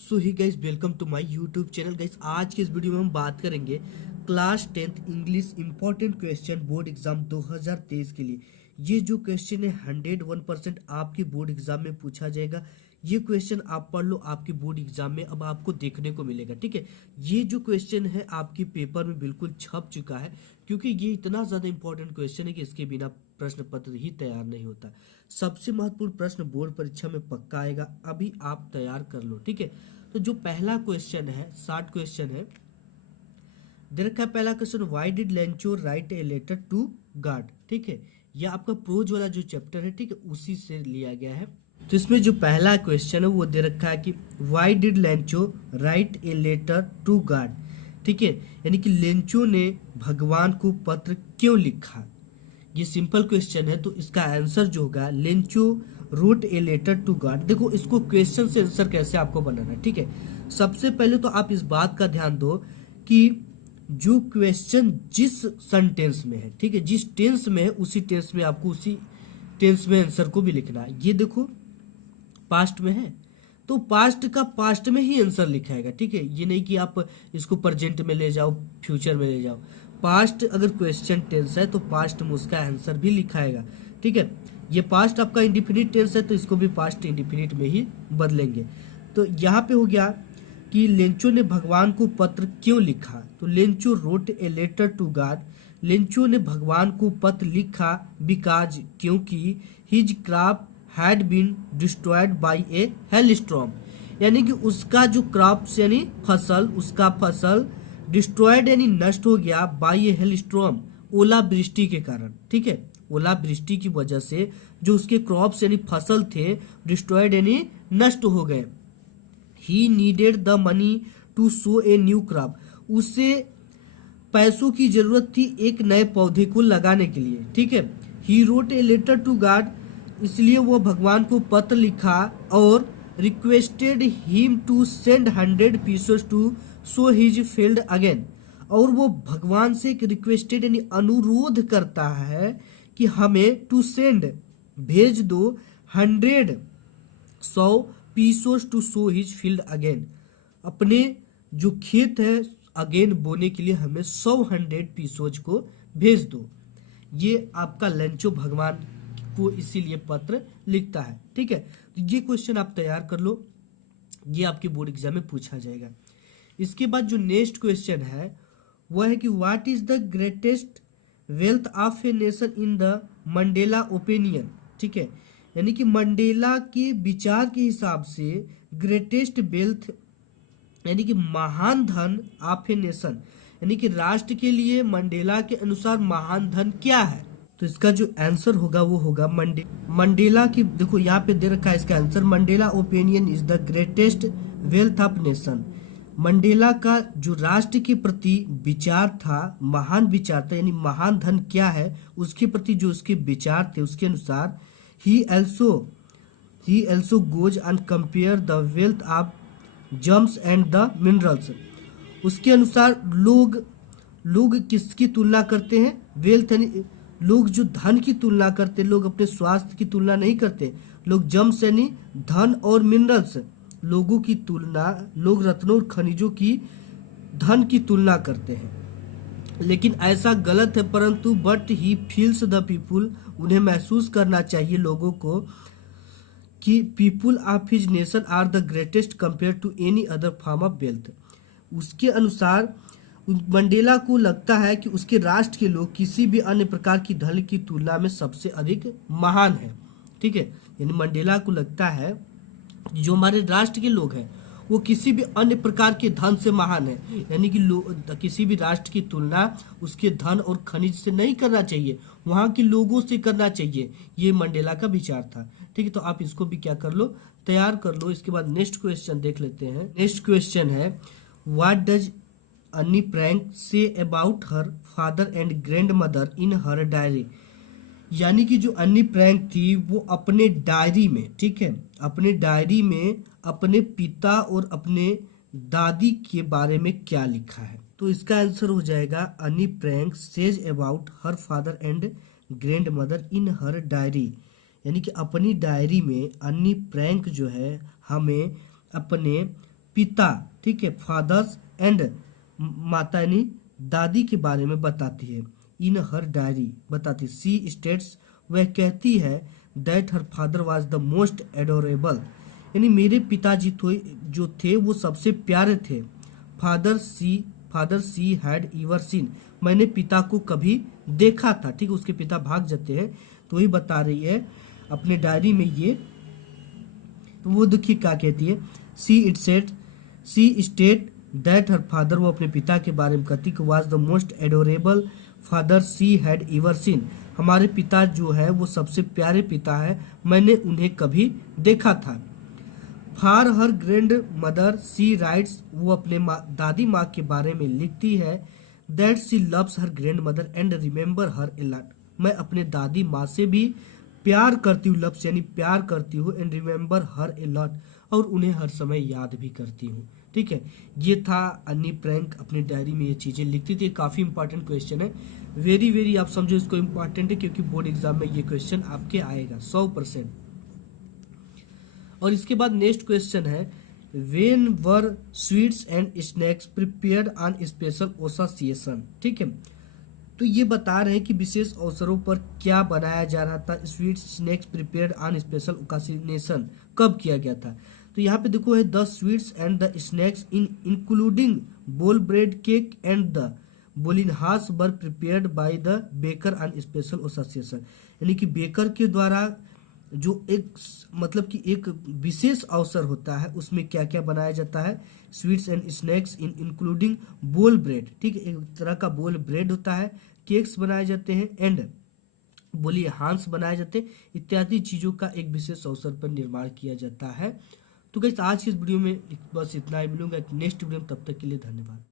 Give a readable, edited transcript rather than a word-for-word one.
So hi guys, welcome to my YouTube channel. Guys, आज के इस वीडियो में हम बात करेंगे class 10th English important question board exam 2023 के लिए। ये जो क्वेश्चन है 101% आपके बोर्ड एग्जाम में पूछा जाएगा। ये क्वेश्चन आप पढ़ लो, आपके बोर्ड एग्जाम में अब आपको देखने को मिलेगा। ठीक है, ये जो क्वेश्चन है आपके पेपर में बिल्कुल छप चुका है, क्योंकि ये इतना ज़्यादा इंपॉर्टेंट क्वेश्चन है कि इसके बिना प्रश्न पत्र ही तैयार नहीं होता। सबसे महत्वपूर्ण प्रश्न बोर्ड परीक्षा में पक्का आएगा, अभी आप तैयार कर लो। ठीक है, तो जो पहला क्वेश्चन है, शॉर्ट क्वेश्चन है, दे रखा है पहला question, why did Lencho write a letter to God. ठीक है, यह आपका प्रोज वाला जो चैप्टर है, ठीक है, उसी से लिया गया है। तो इसमें जो पहला क्वेश्चन है वो दे रखा है कि why did Lencho write a letter to God. ठीक है, यानी कि लेंचो ने भगवान को पत्र क्यों लिखा। ये सिंपल क्वेश्चन है, तो इसका आंसर जो होगा Lencho wrote a letter to God. देखो, इसको क्वेश्चन से आंसर कैसे आपको बनाना है। ठीक है, सबसे पहले तो आप इस बात का ध्यान दो कि जो क्वेश्चन जिस सेंटेंस में है, ठीक है, जिस टेंस में है उसी टेंस में आपको उसी टेंस में आंसर को भी लिखना है। ये देखो, पास्ट में है तो पास्ट का पास्ट में ही आंसर लिखाएगा। ठीक है, ये नहीं कि आप इसको प्रेजेंट में ले जाओ, फ्यूचर में ले जाओ। पास्ट अगर क्वेश्चन टेंस है तो पास्ट में उसका आंसर भी लिखाएगा। ठीक है, ये पास्ट आपका इंडिफिनिट टेंस है तो इसको भी पास्ट इंडिफिनिट में ही बदलेंगे। तो यहाँ पे हो गया कि लेंचो ने भगवान को पत्र क्यों लिखा। तो Lencho wrote a letter to God. Lencho ने भगवान को पत्र लिखा बिकॉज, क्योंकि his crop had been destroyed by a hailstorm. यानी कि उसका जो क्रॉप्स यानी फसल, उसका फसल डिस्ट्रॉयड यानी नष्ट हो गया बाय ए हेलस्टॉर्म, ओलावृष्टि के कारण। ठीक है, ओलावृष्टि की वजह से जो उसके क्रॉप्स यानी फसल थे डिस्ट्रॉयड यानी नष्ट हो गए। He needed the money to sow a new crop. उसे पैसों की जरूरत थी एक नए पौधे को लगाने के लिए। ठीक है, he wrote a letter to God, इसलिए वो भगवान को पत्र लिखा और requested him to send 100 pieces to sow his field again. और वो भगवान से एक रिक्वेस्टेड यानी अनुरोध करता है कि हमें टू सेंड भेज दो 100 pieces to sow his field again. अपने जो खेत है अगेन बोने के लिए हमें 100 पीसेस को भेज दो। ये आपका लेंचो भगवान को इसीलिए पत्र लिखता है। ठीक है, तो ये क्वेश्चन आप तैयार कर लो, ये आपके बोर्ड एग्जाम में पूछा जाएगा। इसके बाद जो नेक्स्ट क्वेश्चन है वह है कि what is the greatest wealth of a nation in the Mandela opinion. ठीक है, यानी कि मंडेला के विचार के हिसाब से ग्रेटेस्ट वेल्थ यानी कि महान धन ऑफ ए नेशन, यानी कि राष्ट्र के लिए मंडेला के अनुसार महान धन क्या है। तो इसका जो आंसर होगा वो होगा मंडेला की, देखो यहाँ पे दे रखा है इसका answer, Mandela opinion is the greatest wealth of nation. Mandela का जो राष्ट्र के प्रति विचार था, महान विचार था, यानी महान धन क्या है उसके प्रति जो उसके विचार थे, उसके अनुसार ही also goes and compare the wealth of gems and the minerals। उसके अनुसार लोग किसकी तुलना करते हैं, वेल्थ यानी लोग जो धन की तुलना करते हैं, लोग अपने स्वास्थ्य की तुलना नहीं करते। लोग जम्स यानी धन और मिनरल्स, लोगों की तुलना, लोग रत्नों और खनिजों की धन की तुलना करते हैं, लेकिन ऐसा गलत है। परंतु but he feels the people, उन्हें महसूस करना चाहिए लोगों को कि people of his nation are the greatest compare to any other form of wealth. उसके अनुसार मंडेला को लगता है कि उसके राष्ट्र के लोग किसी भी अन्य प्रकार की धन की तुलना में सबसे अधिक महान है। ठीक है, यानी मंडेला को लगता है जो हमारे राष्ट्र के लोग हैं वो किसी भी अन्य प्रकार के धन से महान है, यानी कि किसी भी राष्ट्र की तुलना उसके धन और खनिज से नहीं करना चाहिए, वहाँ के लोगों से करना चाहिए। ये मंडेला का विचार था। ठीक है, तो आप इसको भी क्या कर लो, तैयार कर लो। इसके बाद नेक्स्ट क्वेश्चन देख लेते हैं। नेक्स्ट क्वेश्चन है व्हाट डज अन्नी Frank say about her father and grand mother in her diary. यानी कि जो अन्नी फ्रैंक थी वो अपने डायरी में, ठीक है, अपने डायरी में अपने पिता और अपने दादी के बारे में क्या लिखा है। तो इसका आंसर हो जाएगा अन्नी Frank says about her father and grand mother in her diary. यानी कि अपनी डायरी में अन्नी फ्रैंक जो है हमें अपने पिता, ठीक है, फादर्स एंड माता यानी दादी के बारे में बताती है। इन हर डायरी बताती, सी स्टेट्स, वह कहती है that her father was the most adorable, यानी मेरे पिताजी जो थे वो सबसे प्यारे थे। Father she had ever seen, मैंने पिता को कभी देखा था, ठीक है, उसके पिता भाग जाते हैं तो वही बता रही है अपने डायरी में ये। तो वो देखिए क्या कहती है, सी स्टेट दैट हर फादर, वो अपने पिता के बारे में कहती कि was the most adorable father she had ever seen, हमारे पिता जो है वो सबसे प्यारे पिता है, मैंने उन्हें कभी देखा था। For her grand mother she writes, वो अपने दादी माँ के बारे में लिखती है that she loves her grand mother and remember her a lot, मैं अपने दादी माँ से भी प्यार करती हूँ, लव्स यानी प्यार करती हूँ, and remember her a lot, और उन्हें हर समय याद भी करती हूँ। ठीक है, ये था अन्नी फ्रैंक अपनी डायरी में ये चीजें लिखती थी। काफी इंपॉर्टेंट क्वेश्चन है, वेरी वेरी आप समझो इसको इंपॉर्टेंट है, क्योंकि बोर्ड एग्जाम में ये क्वेश्चन आपके आएगा 100%। और इसके बाद नेक्स्ट क्वेश्चन है, when were sweets and snacks prepared on special occasion. ठीक है, तो ये बता रहे हैं कि विशेष अवसरों पर क्या बनाया जा रहा था, sweets snacks prepared on special occasion कब किया गया था। तो यहाँ पे देखो है the sweets and the snacks including बोल ब्रेड केक एंड द बोलिनहास were prepared by the baker on special occasion, यानी कि बेकर के द्वारा जो एक मतलब कि एक विशेष अवसर होता है उसमें क्या क्या बनाया जाता है, स्वीट्स एंड स्नैक्स इंक्लूडिंग बोल ब्रेड, ठीक है, एक तरह का बोल ब्रेड होता है, केक्स बनाए जाते हैं एंड बोलिए हांस बनाए जाते हैं, इत्यादि चीजों का एक विशेष अवसर पर निर्माण किया जाता है। तो गाइस आज की इस वीडियो में बस इतना ही, मिलूंगा नेक्स्ट वीडियो में, तब तक के लिए धन्यवाद।